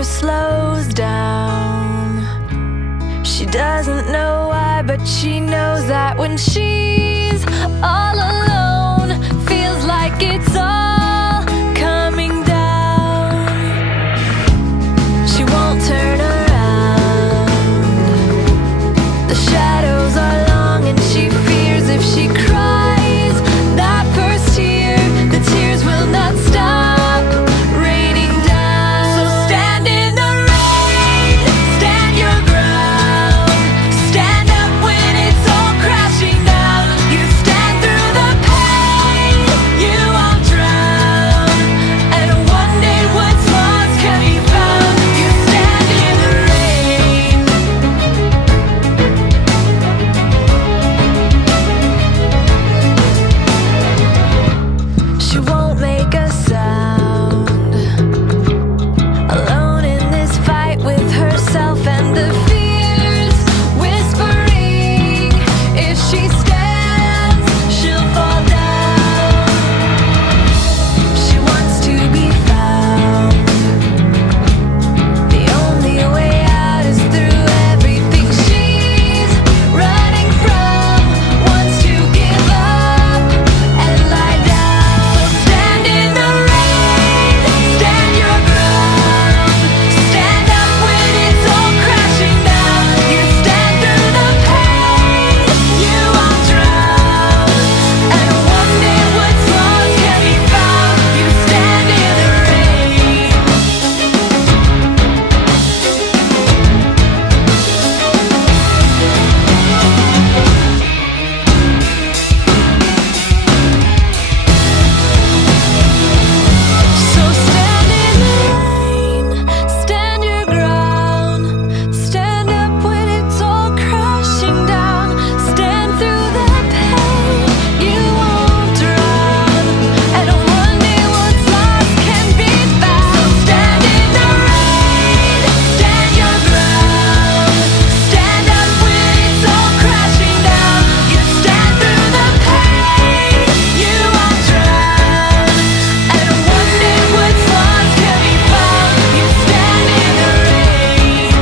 never slows down. She doesn't know why, but she knows that when she's all alone, feels like it's all coming down. She won't turn around. The shadows are long and she fears if she cries that first tear, the tears will not stop raining down. So stand in the rain, stand your ground, stand up when it's all crashing down. You stand through the pain, you won't drown, and one day what's lost can be found. You stand in the rain. She won't make a sound, alone in this fight with herself and the fears whispering. If she stands, she'll fall down. She wants to be found. The only way out is through everything she's running from. Wants to give up and lie down. So stand in the rain, stand your ground, stand up when it's all crashing down. You stand through the pain, you won't drown, and one day what's lost can be found. You stand in the rain. So stand in the rain, stand your ground, stand up when it's all crashing down, stand through the pain, you won't drown, and one day what's lost can be found. So stand in the rain, stand your ground, stand up when it's all crashing down. You stand through the pain, you won't drown, and one day what's lost can be found. You stand in the rain.